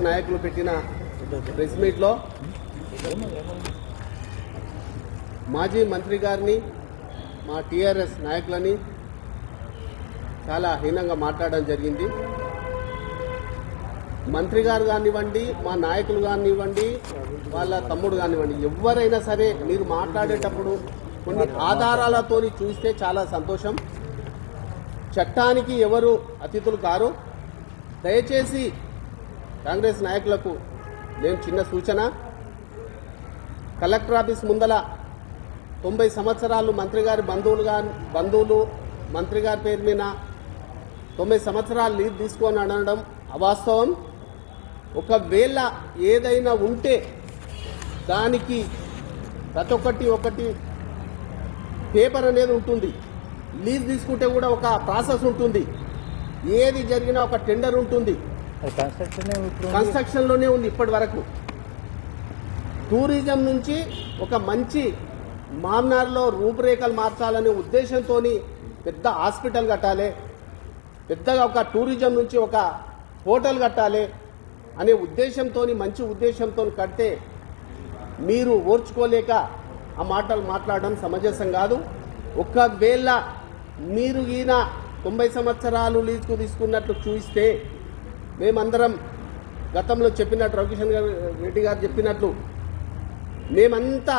కాంగ్రెస్ నాయకులు పెట్టిన ప్రెస్ మీట్లో మాజీ మంత్రి గారిని మా టీఆర్ఎస్ నాయకులని చాలా హీనంగా మాట్లాడడం జరిగింది. మంత్రి గారు కానివ్వండి మా నాయకులు కానివ్వండి వాళ్ళ తమ్ముడు కానివ్వండి ఎవరైనా సరే మీరు మాట్లాడేటప్పుడు కొన్ని ఆధారాలతోని చూస్తే చాలా సంతోషం. చట్టానికి ఎవరు అతిథులు కారు. దయచేసి కాంగ్రెస్ నాయకులకు నేను చిన్న సూచన. కలెక్టర్ ఆఫీస్ ముందల తొంభై సంవత్సరాలు మంత్రి గారి బంధువులుగా బంధువులు మంత్రి గారి పేరు మీద తొంభై సంవత్సరాలు లీవ్ తీసుకొని అనడం అవాస్తవం. ఒకవేళ ఏదైనా ఉంటే దానికి ప్రతి ఒక్కటి ఒకటి పేపర్ అనేది ఉంటుంది. లీజ్ తీసుకుంటే కూడా ఒక ప్రాసెస్ ఉంటుంది. ఏది జరిగినా ఒక టెండర్ ఉంటుంది. కన్స్ట్రక్షన్లోనే ఉంది. ఇప్పటి వరకు. టూరిజం నుంచి ఒక మంచి మామ్నార్లో రూపురేఖలు మార్చాలనే ఉద్దేశంతో పెద్ద హాస్పిటల్ కట్టాలి పెద్దగా ఒక టూరిజం నుంచి ఒక హోటల్ కట్టాలి అనే ఉద్దేశంతో మంచి ఉద్దేశంతో కడితే మీరు ఓర్చుకోలేక ఆ మాటలు మాట్లాడడం సమంజసం కాదు. ఒకవేళ మీరు ఈయన తొంభై సంవత్సరాలు లీజుకు తీసుకున్నట్లు చూస్తే మేమందరం గతంలో చెప్పినట్టు రవికిషన్ గారు రెడ్డి గారు చెప్పినట్లు మేమంతా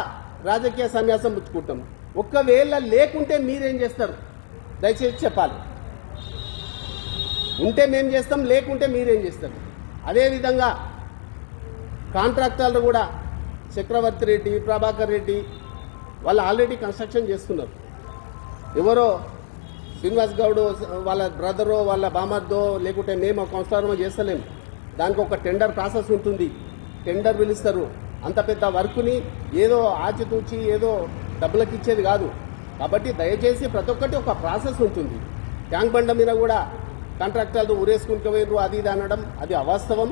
రాజకీయ సన్యాసం పుచ్చుకుంటాం. ఒకవేళ లేకుంటే మీరేం చేస్తారు? దయచేసి చెప్పాలి. ఉంటే మేము చేస్తాం లేకుంటే మీరేం చేస్తారు? అదేవిధంగా కాంట్రాక్టర్లు కూడా చక్రవర్తి రెడ్డి ప్రభాకర్ రెడ్డి వాళ్ళు ఆల్రెడీ కన్స్ట్రక్షన్ చేస్తున్నారు. ఎవరో శ్రీనివాస్ గౌడ్ వాళ్ళ బ్రదరో వాళ్ళ బామర్దో లేకుంటే మేము కన్స్ట్రక్షన్ చేస్తలేము. దానికి ఒక టెండర్ ప్రాసెస్ ఉంటుంది. టెండర్ పిలుస్తారు. అంత పెద్ద వర్క్ని ఏదో ఆచితూచి ఏదో డబ్బులకు ఇచ్చేది కాదు. కాబట్టి దయచేసి ప్రతి ఒక్కటి ఒక ప్రాసెస్ ఉంటుంది. ట్యాంక్ బండ మీద కూడా కాంట్రాక్టర్లు ఊరేసుకుంటూ అది ఇది అనడం అది అవాస్తవం.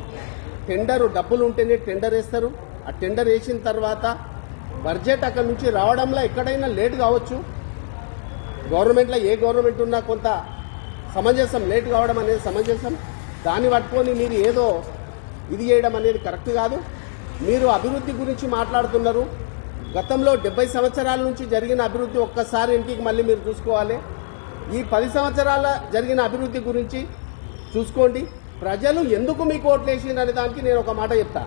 టెండర్ డబ్బులు ఉంటేనే టెండర్ వేస్తారు. ఆ టెండర్ వేసిన తర్వాత బడ్జెట్ అక్కడ నుంచి రావడంలో ఎక్కడైనా లేట్ కావచ్చు. గవర్నమెంట్లో ఏ గవర్నమెంట్ ఉన్నా కొంత సమంజసం లేట్ కావడం అనేది సమంజసం. దాన్ని పట్టుకొని మీరు ఏదో ఇది చేయడం అనేది కరెక్ట్ కాదు. మీరు అభివృద్ధి గురించి మాట్లాడుతున్నారు. గతంలో డెబ్బై సంవత్సరాల నుంచి జరిగిన అభివృద్ధి ఒక్కసారి ఇంటికి మళ్ళీ మీరు చూసుకోవాలి. ఈ పది సంవత్సరాల జరిగిన అభివృద్ధి గురించి చూసుకోండి. ప్రజలు ఎందుకు మీకు ఓట్లు వేసిండ్రు అనే దానికి నేను ఒక మాట చెప్తా.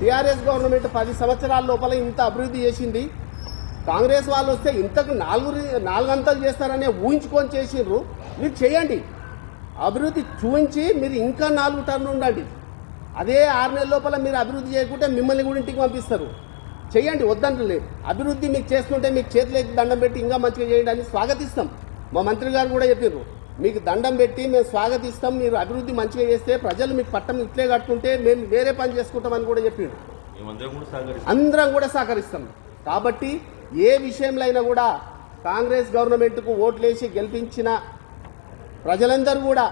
టీఆర్ఎస్ గవర్నమెంట్ పది సంవత్సరాల లోపల ఇంత అభివృద్ధి చేసింది. కాంగ్రెస్ వాళ్ళు వస్తే ఇంతకు నాలుగు రి- నాలుగంతలు చేస్తారనే ఊహించుకొని చేసిండ్రు మీరు చేయండి. అభివృద్ధి చూపించి మీరు ఇంకా నాలుగు టర్న్లు ఉండండి. అదే ఆరు నెలల లోపల మీరు అభివృద్ధి చేయకుంటే మిమ్మల్ని కూడా ఇంటికి పంపిస్తారు. చేయండి వద్దంటలే. అభివృద్ధి మీకు చేస్తుంటే మీకు చేతులెత్తి దండం పెట్టి ఇంకా మంచిగా చేయండి అని స్వాగతిస్తాం. మా మంత్రి గారు కూడా చెప్పారు మీకు దండం పెట్టి మేము స్వాగతిస్తాం. మీరు అభివృద్ధి మంచిగా చేస్తే ప్రజలు మీకు పట్టం ఇట్లే కట్టుకుంటే మేము వేరే పని చేసుకుంటామని కూడా చెప్పిండు అందరం కూడా సహకరిస్తాం. కాబట్టి ఏ విషయంలో అయినా కూడా కాంగ్రెస్ గవర్నమెంట్కు ఓట్లేసి గెలిపించిన ప్రజలందరూ కూడా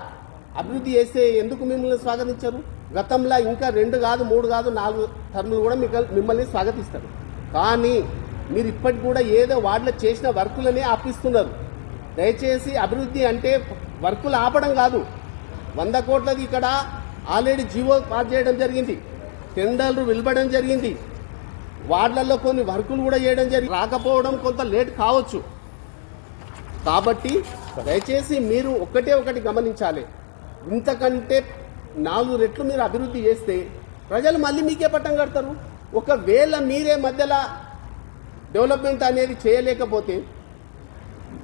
అభివృద్ధి చేస్తే ఎందుకు మిమ్మల్ని స్వాగతించరు? గతంలో ఇంకా రెండు కాదు మూడు కాదు నాలుగు టర్ములు కూడా మీకు మిమ్మల్ని స్వాగతిస్తారు. కానీ మీరు ఇప్పటికి కూడా ఏదో వాటిలో చేసిన వర్కులనే ఆపిస్తున్నారు. దయచేసి అభివృద్ధి అంటే వర్కులు ఆపడం కాదు. వంద కోట్లది ఇక్కడ ఆల్రెడీ జీవో పాస్ చేయడం జరిగింది. టెండర్లు వెలువడం జరిగింది. వార్డులలో కొన్ని వర్కులు కూడా చేయడం జరిగింది రాకపోవడం కొంత లేట్ కావచ్చు. కాబట్టి దయచేసి మీరు ఒకటే ఒకటి గమనించాలి. ఇంతకంటే నాలుగు రెట్లు మీరు అభివృద్ధి చేస్తే ప్రజలు మళ్ళీ మీకే పట్టం కడతారు. ఒకవేళ మీరే మధ్యలో డెవలప్మెంట్ అనేది చేయలేకపోతే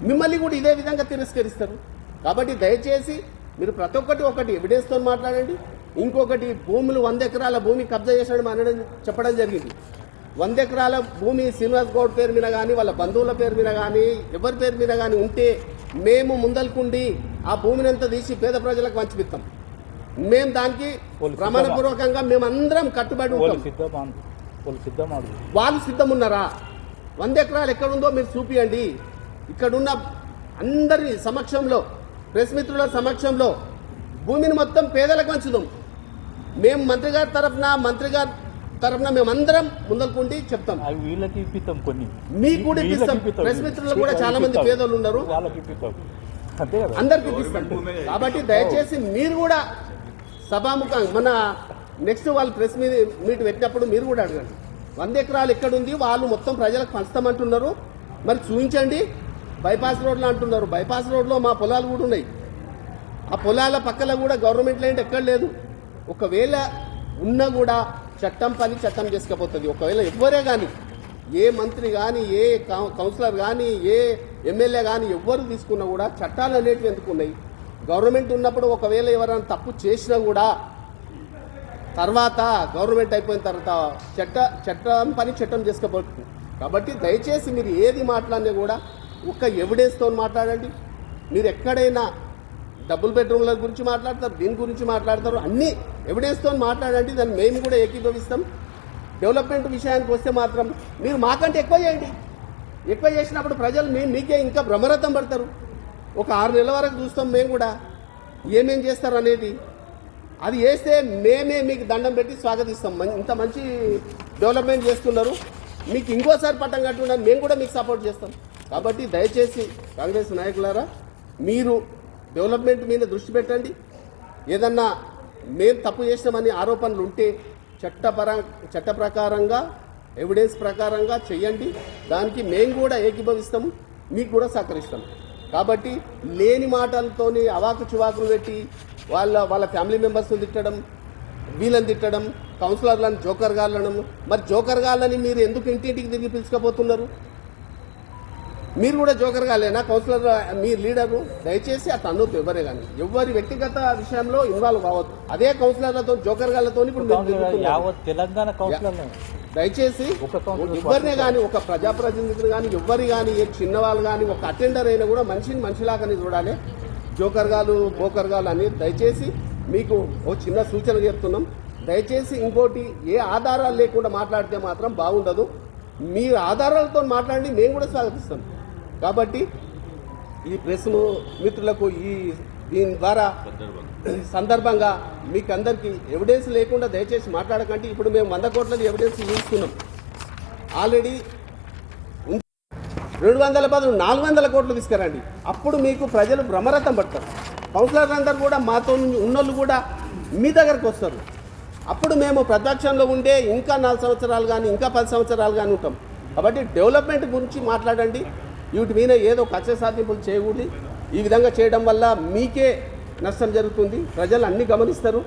మిమ్మల్ని కూడా ఇదే విధంగా తిరస్కరిస్తారు. కాబట్టి దయచేసి మీరు ప్రతి ఒక్కటి ఒకటి ఎవిడెన్స్తో మాట్లాడండి. ఇంకొకటి భూములు వంద ఎకరాల భూమి కబ్జా చేశాడు అనడం చెప్పడం జరిగింది. వంద ఎకరాల భూమి శ్రీనివాస్ గౌడ్ పేరు మీద కానీ వాళ్ళ బంధువుల పేరు మీద కానీ ఎవరి పేరు మీద కానీ ఉంటే మేము ముందలుకుండి ఆ భూమిని అంతా తీసి పేద ప్రజలకు పంచిపిస్తాం మేము దానికి ప్రమాణపూర్వకంగా మేమందరం కట్టుబడి ఉంటాం. వాళ్ళు వాళ్ళు సిద్ధమున్నారా? వంద ఎకరాలు ఎక్కడుందో మీరు చూపియండి. ఇక్కడున్న అందరి సమక్షంలో ప్రెస్ మిత్రుల సమక్షంలో భూమిని మొత్తం పేదలకు పంచుదాం. మేము మంత్రి గారి తరఫున మంత్రి గారి తరఫున మేమందరం ముందలుకుండి చెప్తాం. వీళ్ళకి ఇప్పిస్తాం కొన్ని. మీకు కూడా ఇప్పిస్తాం. ప్రెస్ మిత్రులు కూడా చాలా మంది. పేదోళ్ళు ఉన్నారు. వాళ్ళకి ఇప్పిస్తాం. అందరికి ఇప్పిస్తాం. కాబట్టి దయచేసి మీరు కూడా సభాముఖం మన నెక్స్ట్ వాళ్ళు ప్రెస్ మీద మీట్ పెట్టినప్పుడు మీరు కూడా అడగండి. వంద ఎకరాలు ఎక్కడుంది? వాళ్ళు మొత్తం ప్రజలకు పంచుతామంటున్నారు. మరి చూపించండి. బైపాస్ రోడ్లు అంటున్నారు. బైపాస్ రోడ్లో మా పొలాలు కూడా ఉన్నాయి. ఆ పొలాల పక్కల కూడా గవర్నమెంట్ ల్యాండ్ ఎక్కడ లేదు. ఒకవేళ ఉన్నా కూడా చట్టం పని చట్టం చేసుకపోతుంది. ఒకవేళ ఎవ్వరే కానీ ఏ మంత్రి కానీ ఏ కౌన్సిలర్ కానీ ఏ ఎమ్మెల్యే కానీ ఎవ్వరు తీసుకున్నా కూడా చట్టాలు అనేటివి ఎందుకు ఉన్నాయి? గవర్నమెంట్ ఉన్నప్పుడు ఒకవేళ ఎవరైనా తప్పు చేసినా కూడా తర్వాత గవర్నమెంట్ అయిపోయిన తర్వాత చట్ట చట్టం పని చట్టం చేసుకోబోతుంది కాబట్టి దయచేసి మీరు ఏది మాట్లాడినా కూడా ఒక ఎవిడెన్స్తో మాట్లాడండి. మీరు ఎక్కడైనా డబుల్ బెడ్రూమ్ల గురించి మాట్లాడతారు దీని గురించి మాట్లాడతారు అన్ని ఎవిడెన్స్తో మాట్లాడండి దాన్ని మేము కూడా ఏకీభవిస్తాం. డెవలప్మెంట్ విషయానికి వస్తే మాత్రం మీరు మాకంటే ఎక్కువ చేయండి. ఎక్కువ చేసినప్పుడు ప్రజలు మేము మీకే ఇంకా భ్రమరథం పడతారు. ఒక ఆరు నెలల వరకు చూస్తాం మేము కూడా. ఏమేం చేస్తారు అనేది. అది వేస్తే మేమే మీకు దండం పెట్టి స్వాగతిస్తాం. మం- ఇంత మంచి డెవలప్మెంట్ చేస్తున్నారు. మీకు ఇంకోసారి పట్టం కట్టున్నారు మేము కూడా మీకు సపోర్ట్ చేస్తాం. కాబట్టి దయచేసి కాంగ్రెస్ నాయకులారా మీరు డెవలప్మెంట్ మీద దృష్టి పెట్టండి. ఏదన్నా మేము తప్పు చేసినామని ఆరోపణలు ఉంటే చట్టపర చట్ట ప్రకారంగా ఎవిడెన్స్ ప్రకారంగా చేయండి దానికి మేము కూడా ఏకీభవిస్తాం మీకు కూడా సహకరిస్తాం కాబట్టి లేని మాటలతోని అవాకు చువాకులు పెట్టి వాళ్ళ వాళ్ళ ఫ్యామిలీ మెంబర్స్ని తిట్టడం వీళ్ళని తిట్టడం కౌన్సిలర్లను జోకర్గాళ్ళను మరి జోకర్గాళ్ళని మీరు ఎందుకు ఇంటింటికి తిరిగి పిలుచుకపోతున్నారు? మీరు కూడా జోకర్ గాలేనా కౌన్సిలర్ మీ లీడరు? దయచేసి అట్లా అనొద్దు ఎవరే కానీ. ఎవరి వ్యక్తిగత విషయంలో ఇన్వాల్వ్ కావద్దు. అదే కౌన్సిలర్లతో జోకర్ గాళ్ళతో ఇప్పుడు మీరు. యావత్ తెలంగాణ కౌన్సిలర్ దయచేసి ఎవరినే కానీ ఒక ప్రజాప్రతినిధులు కానీ ఎవ్వరి కానీ ఏ చిన్నవాళ్ళు కానీ ఒక అటెండర్ అయినా కూడా మనిషిని మనిషిలాగానే చూడాలి. జోకర్ గాలు బోకర్ గాలు అని దయచేసి మీకు ఓ చిన్న సూచన చెప్తున్నాం. దయచేసి ఇంకోటి ఏ ఆధారాలు లేకుండా మాట్లాడితే మాత్రం బాగుండదు. మీ ఆధారాలతో మాట్లాడి మేము కూడా స్వాగతిస్తాం. కాబట్టి ఈ ప్రెస్ మిత్రులకు ఈ దీని ద్వారా సందర్భంగా మీకు అందరికీ ఎవిడెన్స్ లేకుండా దయచేసి మాట్లాడకండి. ఇప్పుడు మేము వంద కోట్లది ఎవిడెన్స్ చూస్తున్నాం ఆల్రెడీ రెండు వందల బదులు నాలుగు వందల కోట్లు తీసుకురండి. అప్పుడు మీకు ప్రజలు భ్రమరథం పడతారు. కౌన్సిలర్ అందరు కూడా మాతో ఉన్నోళ్ళు కూడా మీ దగ్గరకు వస్తారు. అప్పుడు మేము ప్రతిపక్షంలో ఉండే ఇంకా నాలుగు సంవత్సరాలు కానీ ఇంకా పది సంవత్సరాలు కానీ ఉంటాం. కాబట్టి డెవలప్మెంట్ గురించి మాట్లాడండి. వీటి మీద ఏదో కక్ష సాధింపులు చేయకూడదు. ఈ విధంగా చేయడం వల్ల మీకే నష్టం జరుగుతుంది. ప్రజలు అన్ని గమనిస్తారు.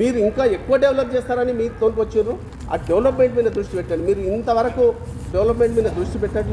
మీరు ఇంకా ఎక్కువ డెవలప్ చేస్తారని మీరు తోలుకొచ్చారు ఆ డెవలప్మెంట్ మీద దృష్టి పెట్టండి. మీరు ఇంతవరకు డెవలప్మెంట్ మీద దృష్టి పెట్టట్లేదు